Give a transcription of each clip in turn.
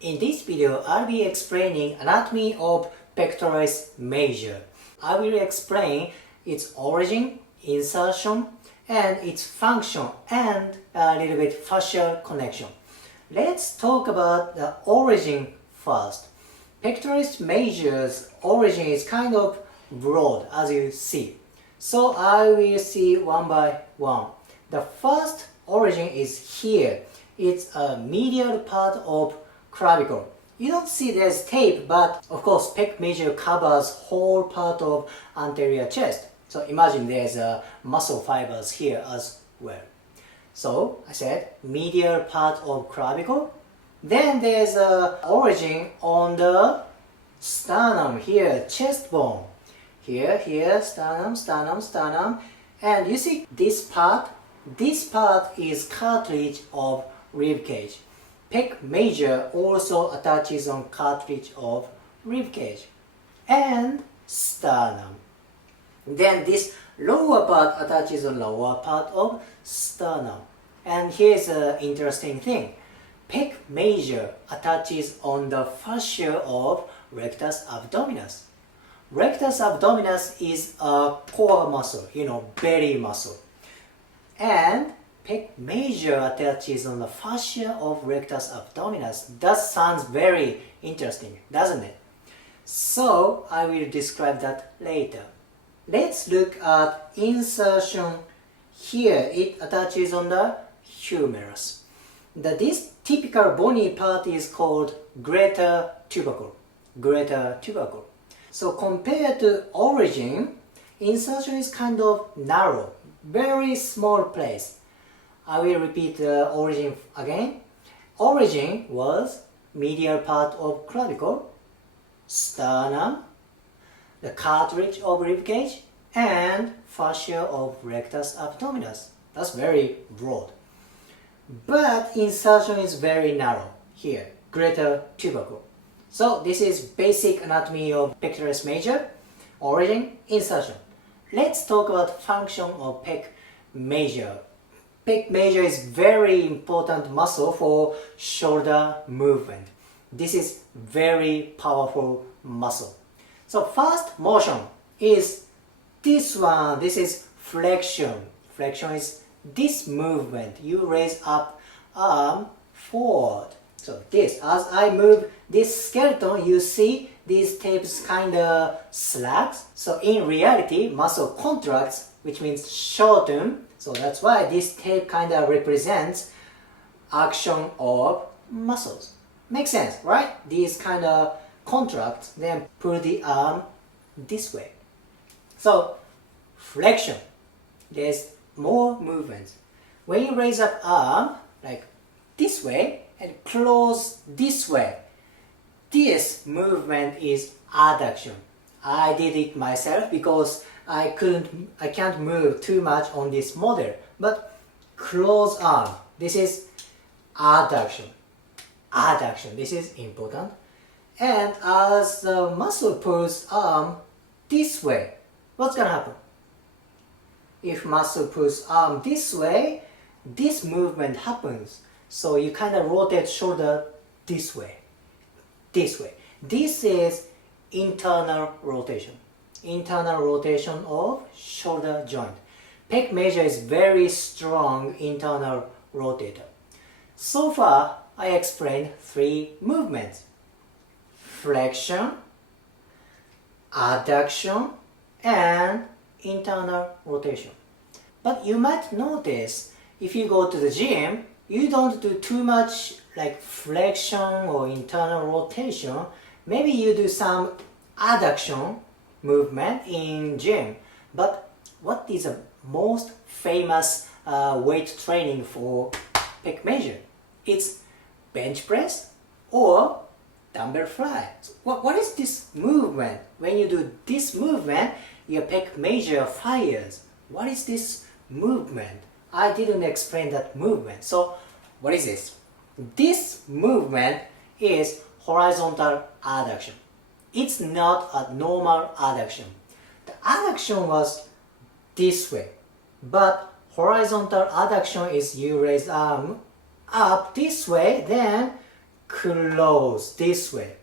In this video, I'll be explaining anatomy of pectoralis major. I will explain its origin, insertion, and its function, and a little bit fascial connection. Let's talk about the origin first. Pectoralis major's origin is kind of broad, as you see. So I will see one by one. The first origin is here. It's a medial part of clavicle. You don't see there's tape, but of course pec major covers whole part of anterior chest. So imagine there's muscle fibers here as well. So I said medial part of clavicle. Then there's a origin on the sternum here, chest bone. Here, sternum. And you see this part is cartilage of rib cage. Pec major also attaches on cartilage of rib cage and sternum. Then this lower part attaches on lower part of sternum. And here's an interesting thing. Pec major attaches on the fascia of rectus abdominis. Rectus abdominis is a core muscle, belly muscle. And pec major attaches on the fascia of rectus abdominis. That sounds very interesting, doesn't it? So I will describe that later. Let's look at insertion. Here it attaches on the humerus. This typical bony part is called greater tubercle. So compared to origin, insertion is kind of narrow, very small place. I will repeat the origin again. Origin was medial part of clavicle, sternum, the cartilage of rib cage, and fascia of rectus abdominis. That's very broad. But insertion is very narrow here, greater tubercle. So this is basic anatomy of pectoralis major, origin, insertion. Let's talk about function of pec major. Pec major is very important muscle for shoulder movement. This is very powerful muscle. So first motion is this one. This is flexion. Flexion is this movement. You raise up arm forward. So this, as I move this skeleton, you see these tapes kind of slacks. So in reality, muscle contracts, which means shorten. So that's why this tape kind of represents action of muscles. Makes sense, right? These kind of contract, then pull the arm this way. So flexion, there's more movements. When you raise up arm like this way and close this way, this movement is adduction. I did it myself because I can't move too much on this model. But close arm, this is adduction. Adduction, this is important. And as the muscle pulls arm this way, what's gonna happen? If muscle pulls arm this way, this movement happens. So you kind of rotate shoulder this way. This is internal rotation. Internal rotation of shoulder joint. Pec major is very strong internal rotator. So far, I explained 3 movements. Flexion, adduction, and internal rotation. But you might notice if you go to the gym, you don't do too much like flexion or internal rotation. Maybe you do some adduction movement in gym. But what is the most famous weight training for pec major? It's bench press or dumbbell fly. So what is this movement? When you do this movement, your pec major fires. What is this movement? I didn't explain that movement. So what is this? This movement is horizontal adduction. It's not a normal adduction. The adduction was this way, but horizontal adduction is you raise arm up this way, then close this way.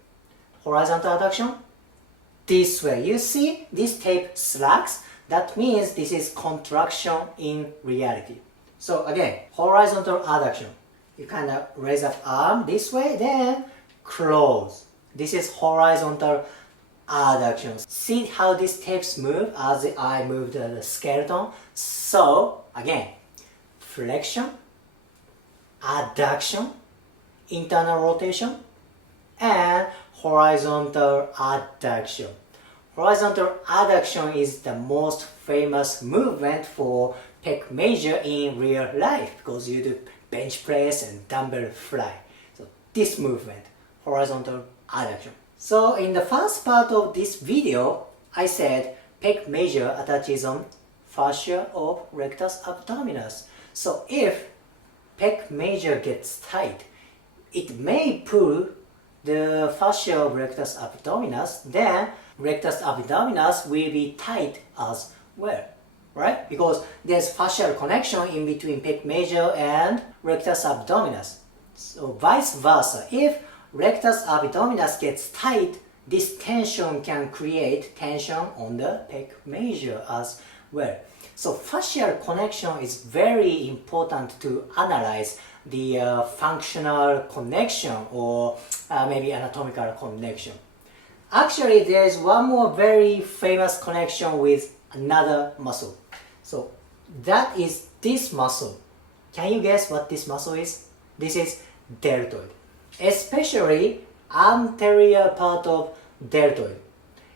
Horizontal adduction, this way. You see this tape slacks? That means this is contraction in reality. So again, horizontal adduction. You kind of raise up arm this way, then close. This is horizontal adduction. See how these tapes move as I move the skeleton? So again, flexion, adduction, internal rotation, and horizontal adduction. Horizontal adduction is the most famous movement for pec major in real life because you do bench press and dumbbell fly. So this movement, horizontal adduction. So in the first part of this video, I said pec major attaches on fascia of rectus abdominis. So if pec major gets tight, it may pull the fascia of rectus abdominis, then rectus abdominis will be tight as well, right? Because there's fascial connection in between pec major and rectus abdominis. So vice versa, if rectus abdominis gets tight, this tension can create tension on the pec major as well. So fascial connection is very important to analyze the functional connection or maybe anatomical connection. Actually, there is one more very famous connection with another muscle. So that is this muscle. Can you guess what this muscle is? This is deltoid, especially anterior part of deltoid.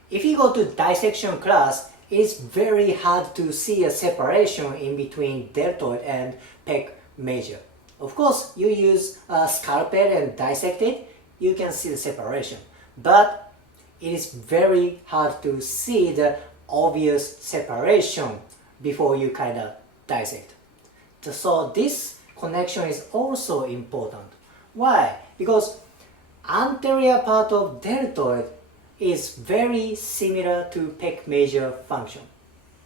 If you go to dissection class, it is very hard to see a separation in between deltoid and pec major. Of course, you use a scalpel and dissect it, you can see the separation. But it is very hard to see the obvious separation before you kind of dissect. So this connection is also important. Why? Because anterior part of deltoid is very similar to pec major function.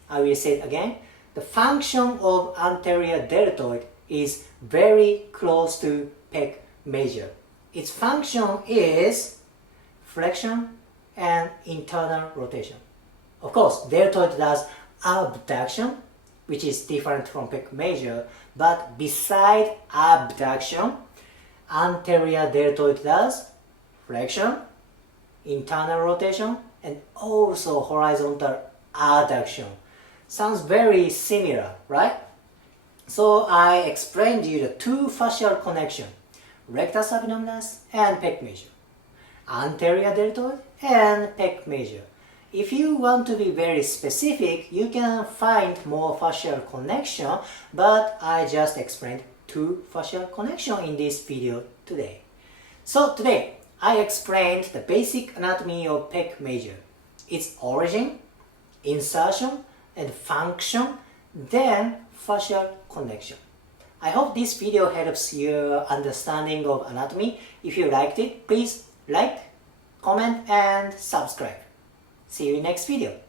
I will say it again. The function of anterior deltoid is very close to pec major. Its function is flexion and internal rotation. Of course, deltoid does abduction, which is different from pec major, but beside abduction, anterior deltoid does flexion, internal rotation, and also horizontal adduction. Sounds very similar, right? So I explained you the two fascial connection, rectus abdominis and pec major, anterior deltoid and pec major. If you want to be very specific, you can find more fascial connection, but I just explained two fascial connection in this video today. So today, I explained the basic anatomy of pec major, its origin, insertion, and function, then fascial connection. I hope this video helps your understanding of anatomy. If you liked it, please like, comment, and subscribe. See you in next video.